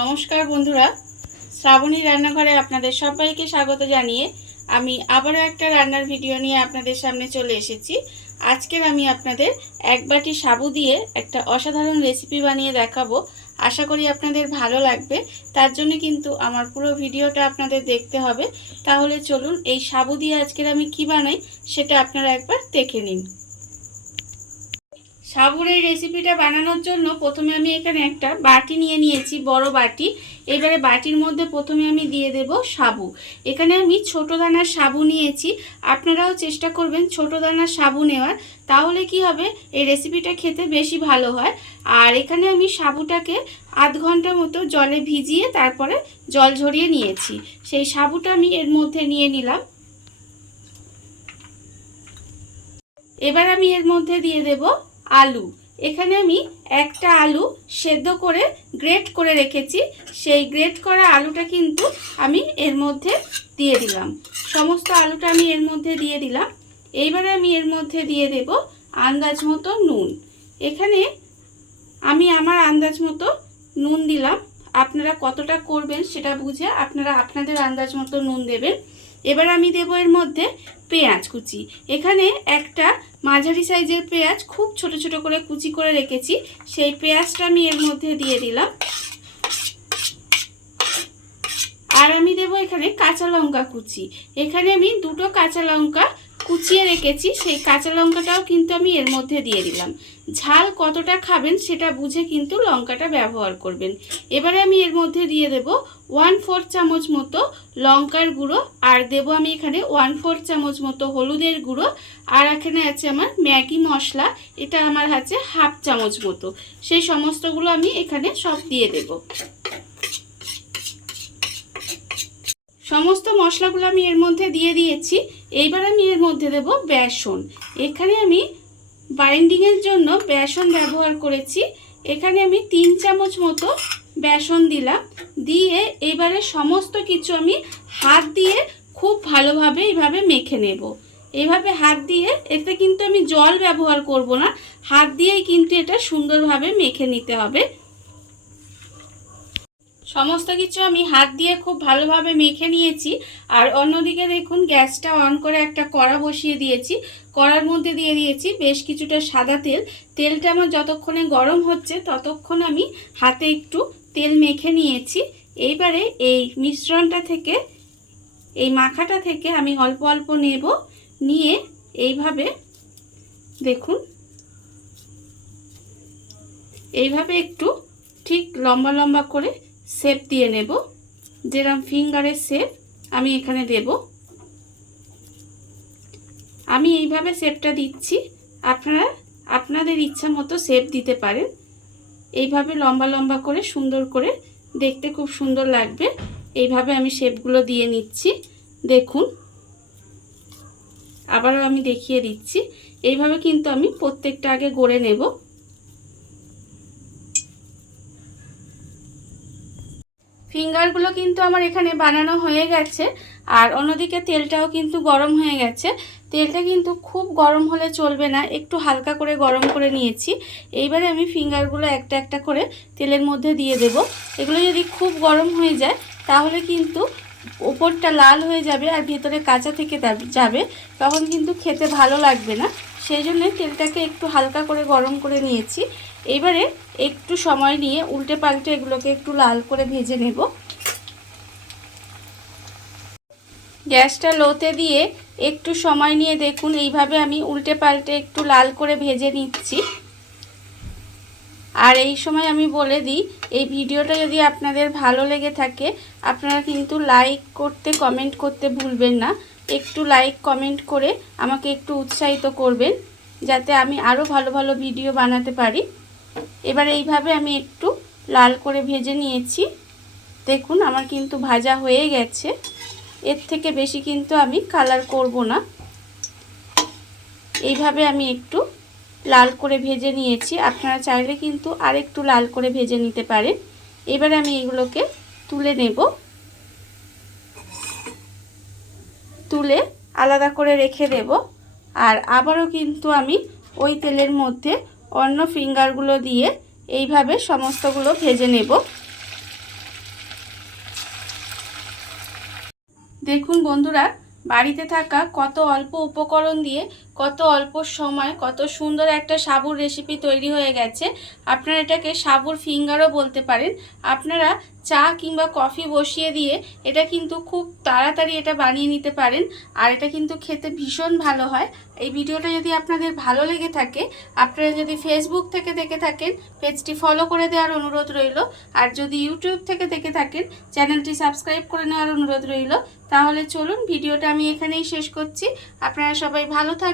নমস্কার বন্ধুরা। শ্রাবণী রান্নাঘরে আপনাদের সবাইকে স্বাগত জানিয়ে আমি আবারও একটা রান্নার ভিডিও নিয়ে আপনাদের সামনে চলে এসেছি। আজকের আমি আপনাদের এক বাটি সাবু দিয়ে একটা অসাধারণ রেসিপি বানিয়ে দেখাবো। আশা করি আপনাদের ভালো লাগবে। তার জন্য কিন্তু আমার পুরো ভিডিওটা আপনাদের দেখতে হবে। তাহলে চলুন এই সাবু দিয়ে আজকের আমি কি বানাই সেটা আপনারা একবার দেখে নিন। সাবুর এই রেসিপিটা বানানোর জন্য প্রথমে আমি এখানে একটা বাটি নিয়ে নিয়েছি, বড় বাটি। এবারে বাটির মধ্যে প্রথমে আমি দিয়ে দেব সাবু। এখানে আমি ছোট দানার সাবু নিয়েছি। আপনারাও চেষ্টা করবেন ছোট দানার সাবু নেওয়ার। তাহলে কি হবে? এই রেসিপিটা খেতে বেশি ভালো হয়। আর এখানে আমি সাবুটাকে আধ ঘণ্টা মতো জলে ভিজিয়ে তারপরে জল ঝরিয়ে নিয়েছি। সেই সাবুটা আমি এর মধ্যে নিয়ে নিলাম। এবার আমি এর মধ্যে দিয়ে দেব আলু। এখানে আমি একটা আলু সেদ্ধ করে গ্রেট করে রেখেছি। সেই গ্রেট করা আলুটা কিন্তু আমি এর মধ্যে দিয়ে দিলাম। সমস্ত আলুটা আমি এর মধ্যে দিয়ে দিলাম। এইবারে আমি এর মধ্যে দিয়ে দেব আন্দাজ মতো নুন। এখানে আমি আমার আন্দাজ মতো নুন দিলাম। আপনারা কতটা করবেন সেটা বুঝে আপনারা আপনাদের আন্দাজ মতো নুন দেবেন। এবার আমি দেব এর মধ্যে পেঁয়াজ কুচি। এখানে একটা মাঝারি সাইজের পেঁয়াজ খুব ছোট ছোট করে কুচি করে রেখেছি। সেই পেঁয়াজটা আমি এর মধ্যে দিয়ে দিলাম। আর আমি দেব এখানে কাঁচা লঙ্কা কুচি। এখানে আমি দুটো কাঁচা লঙ্কা কুচিয়ে রেখেছি, সেই কাঁচা লঙ্কাটাও কিন্তু আমি এর মধ্যে দিয়ে দিলাম। ঝাল কতটা খাবেন সেটা বুঝে কিন্তু লঙ্কাটা ব্যবহার করবেন। এবারে আমি এর মধ্যে দিয়ে দেব ওয়ান ফোর চামচ মতো লঙ্কার গুঁড়ো, আর দেব আমি এখানে ওয়ান ফোর চামচ মতো হলুদের গুঁড়ো, আর এখানে আছে আমার ম্যাগি মশলা, এটা আমার আছে হাফ চামচ মতো। সেই সমস্তগুলো আমি এখানে সব দিয়ে দেব। সমস্ত মশলাগুলো আমি এর মধ্যে দিয়ে দিয়েছি। এইবার আমি এর মধ্যে দেব বেসন। এখানে আমি বাইন্ডিংয়ের জন্য বেসন ব্যবহার করেছি। এখানে আমি তিন চামচ মতো বেসন দিলাম। দিয়ে এবারে সমস্ত কিছু আমি হাত দিয়ে খুব ভালোভাবে এইভাবে মেখে নেব। এভাবে হাত দিয়ে, এতে কিন্তু আমি জল ব্যবহার করব না। হাত দিয়েই কিন্তু এটা সুন্দরভাবে মেখে নিতে হবে। সমস্ত কিছু আমি হাত দিয়ে খুব ভালোভাবে মেখে নিয়েছি। আর অন্যদিকে দেখুন, গ্যাসটা অন করে একটা কড়া বসিয়ে দিয়েছি। কড়ার মধ্যে দিয়ে দিয়েছি বেশ কিছুটা সাদা তেল। তেলটা আমার যতক্ষণে গরম হচ্ছে, ততক্ষণ আমি হাতে একটু তেল মেখে নিয়েছি। এইবারে এই মিশ্রণটা থেকে, এই মাখাটা থেকে আমি অল্প অল্প নেব। নিয়ে এইভাবে দেখুন, এইভাবে একটু ঠিক লম্বা লম্বা করে শেপ দিয়ে নেব। যেরকম ফিঙ্গারের শেপ আমি এখানে দেব। আমি এইভাবে শেপটা দিচ্ছি। আপনারা, আপনাদের ইচ্ছা মতো শেপ দিতে পারেন। এইভাবে লম্বা লম্বা করে, সুন্দর করে দেখতে খুব সুন্দর লাগবে। এইভাবে আমি শেপগুলো দিয়ে নিচ্ছি। দেখুন। আবারও আমি দেখিয়ে দিচ্ছি। এইভাবে কিন্তু আমি প্রত্যেকটা আগে গড়ে নেব। ফিঙ্গারগুলো কিন্তু আমার এখানে বানানো হয়ে গেছে। আর অন্যদিকে তেলটাও কিন্তু গরম হয়ে গেছে। তেলটা কিন্তু খুব গরম হলে চলবে না, একটু হালকা করে গরম করে নিয়েছি। এইবারে আমি ফিঙ্গারগুলো একটা একটা করে তেলের মধ্যে দিয়ে দেব। এগুলো যদি খুব গরম হয়ে যায়, তাহলে কিন্তু ওপরটা লাল হয়ে যাবে আর ভেতরে কাঁচা থেকে যাবে, তখন কিন্তু খেতে ভালো লাগবে না। সেই জন্য তেলটাকে একটু হালকা করে গরম করে নিয়েছি। এবারে একটু সময় নিয়ে উল্টে পাল্টে এগুলোকে একটু লাল করে ভেজে নেব। গ্যাসটা লোতে দিয়ে একটু সময় নিয়ে দেখুন, এইভাবে আমি উল্টে পাল্টে একটু লাল করে ভেজে নিচ্ছি। আর এই সময় আমি বলে দিই, এই ভিডিওটা যদি আপনাদের ভালো লেগে থাকে, আপনারা কিন্তু লাইক করতে কমেন্ট করতে ভুলবেন না। একটু লাইক কমেন্ট করে আমাকে একটু উৎসাহিত করবেন, যাতে আমি আরও ভালো ভালো ভিডিও বানাতে পারি। এবার এইভাবে আমি একটু লাল করে ভেজে নিয়েছি। দেখুন, আমার কিন্তু ভাজা হয়ে গেছে। এর থেকে বেশি কিন্তু আমি কালার করব না। এইভাবে আমি একটু লাল করে ভেজে নিয়েছি। আপনারা চাইলে কিন্তু আরেকটু লাল করে ভেজে নিতে পারেন। এবারে আমি এগুলোকে তুলে নেব। তুলে আলাদা করে রেখে দেব। আর আবারও কিন্তু আমি ওই তেলের মধ্যে অন্য ফিঙ্গারগুলো দিয়ে এইভাবে সমস্তগুলো ভেজে নেব। দেখুন বন্ধুরা, বাড়িতে থাকা কত অল্প উপকরণ দিয়ে কত অল্প সময়, কত সুন্দর একটা সাবুর রেসিপি তৈরি হয়ে গেছে। আপনারা এটাকে সাবুর ফিঙ্গারও বলতে পারেন। আপনারা চা কিংবা কফি বসিয়ে দিয়ে এটা কিন্তু খুব তাড়াতাড়ি এটা বানিয়ে নিতে পারেন। আর এটা কিন্তু খেতে ভীষণ ভালো হয়। এই ভিডিওটা যদি আপনাদের ভালো লেগে থাকে, আপনারা যদি ফেসবুক থেকে দেখে থাকেন, পেজটি ফলো করে দেওয়ার অনুরোধ রইল। আর যদি ইউটিউব থেকে দেখে থাকেন চ্যানেলটি সাবস্ক্রাইব করে নেওয়ার অনুরোধ রইল। তাহলে চলুন, ভিডিওটা আমি এখানেই শেষ করছি। আপনারা সবাই ভালো